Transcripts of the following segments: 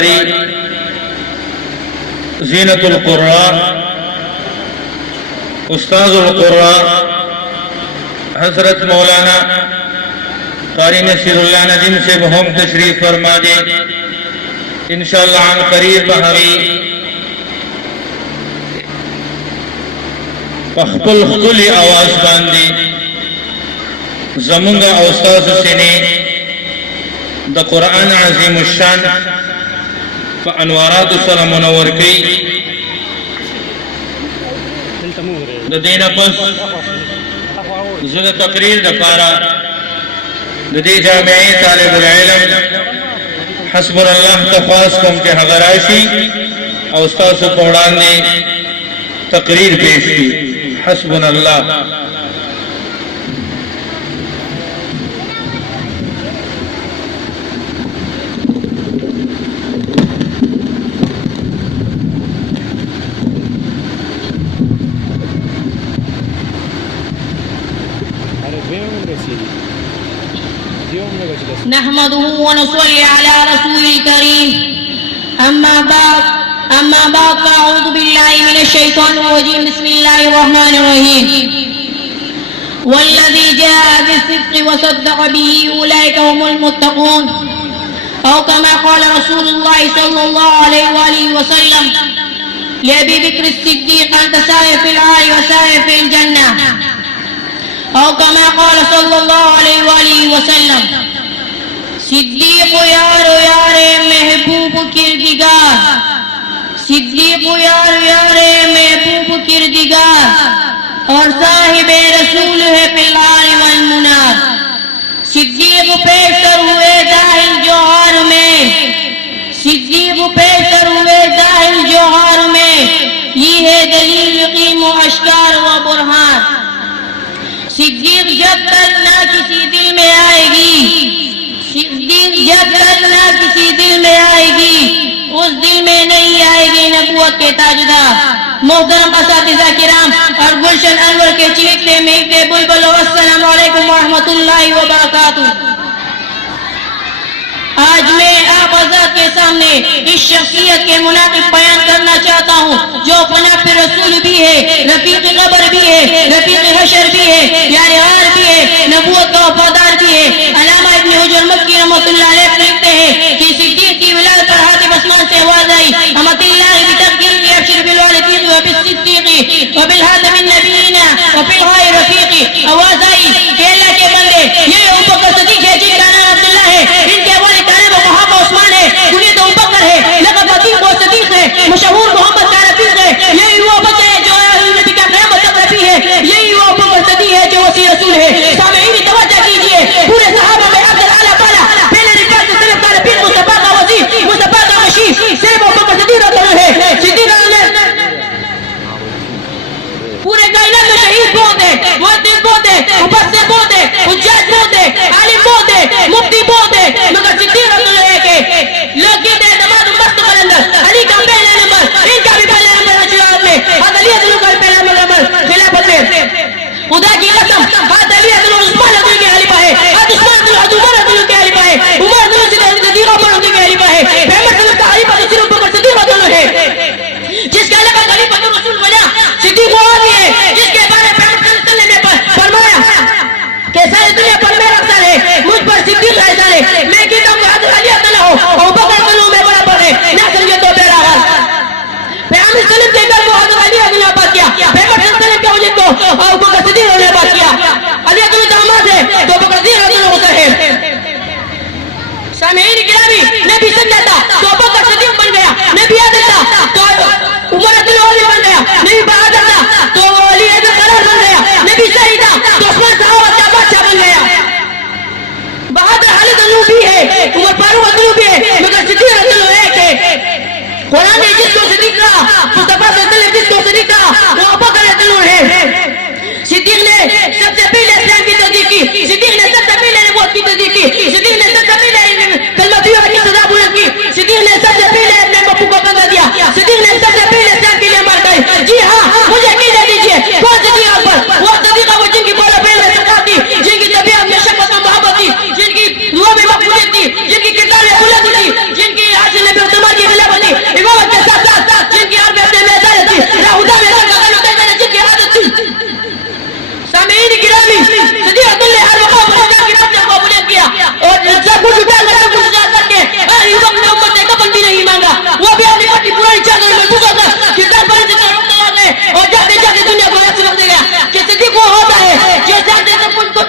قاری زینت القراء استاذ القراء حضرت مولانا قاری نصیر اللہ ندیم سے ہم تشریف فرما دے انشاءاللہ عن قریب بہوی پخپل خلی آواز باندی زمونگا استاذ سنے دا قرآن عظیم الشان فانوارات سر منور کی دا دین پس زد تقریر دا پارا دا دی جامعی طالب العلم حسب اللہ تخواست کم کے حغراشی اور استاذ قرآن نے تقریر پیش کی حسب اللہ نحمده ونصلي على رسول الكريم أما بعد فأعوذ بالله من الشيطان الرجيم بسم الله الرحمن الرحيم والذي جاء بالصدق وصدق به أولئك هم المتقون أو كما قال رسول الله صلى الله عليه وآله وسلم لأبي بكر الصديق أنت سائر في العار وسائر في الجنة أو كما قال صلى الله عليه وآله وسلم صدیق یار محبوب کردگار صدیق یار محبوب کردگار اور صاحب رسول ہے پلار والمنار صدیق پیشتر ہوئے داخل جوہر میں صدیق پیشتر ہوئے داخل جوہر میں یہ ہے دلیل یقین و اشکار و برہان صدیق جب تک نہ کسی دل میں آئے گی صدیق جب تک نہ کسی دل میں آئے گی اس دل میں نہیں آئے گی نبوت کے تاجدار محترم اساتذہ کرام اور گلشن انور کے چیختے میٹھتے بلبلو السلام علیکم ورحمۃ اللہ وبرکاتہ آج میں آپ حضرات کے سامنے اس شخصیت کے مناقب بیان کرنا چاہتا ہوں جو پناہ رسول بھی ہے رفیق قبر بھی ہے رفیق حشر بھی ہے یار غار بھی ہے نبوت کا وفادار بھی ہے علامہ ابن حجر مکی رحمۃ اللہ علیہ لکھتے ہیں کہ صدیق کی ولادت پر حاتم اسمان سے آواز آئی امت اللہ بتقدیر ابشر بالوالدین وبالصدیق وبالحاتم النبیین وبالغائر رفیق آواز آئی کہ اللہ کے بندے یہ ابو بکر صدیق ہے جن کا نام عبداللہ ہے ان کے والد عثمان ہے انہیں تو بکر ہے لقب عتیق و صدیق ہے مشہور محمد کا رفیق ہے یہی وہ بچہ ہے جو نبی کا قیامت تک رفیق ہے یہی وہ بکر صدیق ہے جو وسیع رسول ہے سامعین توجہ کیجئے پورے صحابہ میں افضل اعلیٰ پالا پہلے رفاق سے صرف کا رفیق مصطفیٰ کا وسیع مصطفیٰ کا مشیر صرف وہ بکر صدیق رسول ہے صدیق پورے کائنات میں شہید بہت ہے محدث بہت ہے مفسر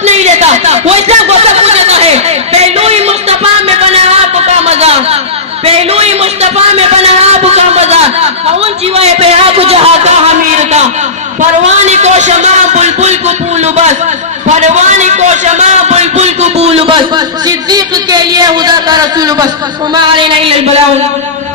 کچھ نہیں دیتا، وہ اسلام کو سب کچھ دیتا ہے. پہلو ہی مصطفیٰ میں بنا آپ کا مزہ، پہلو ہی مصطفیٰ میں بنا آپ کا مزہ. کون جیوائے پہ آپ جہاں کا حمیر کا، پروانی کو شمع بلبل کو پھول بس، پروانی کو شمع بلبل کو پھول بس، صدیق کے لیے خدا کا رسول بس. وما علینا الا البلاغ.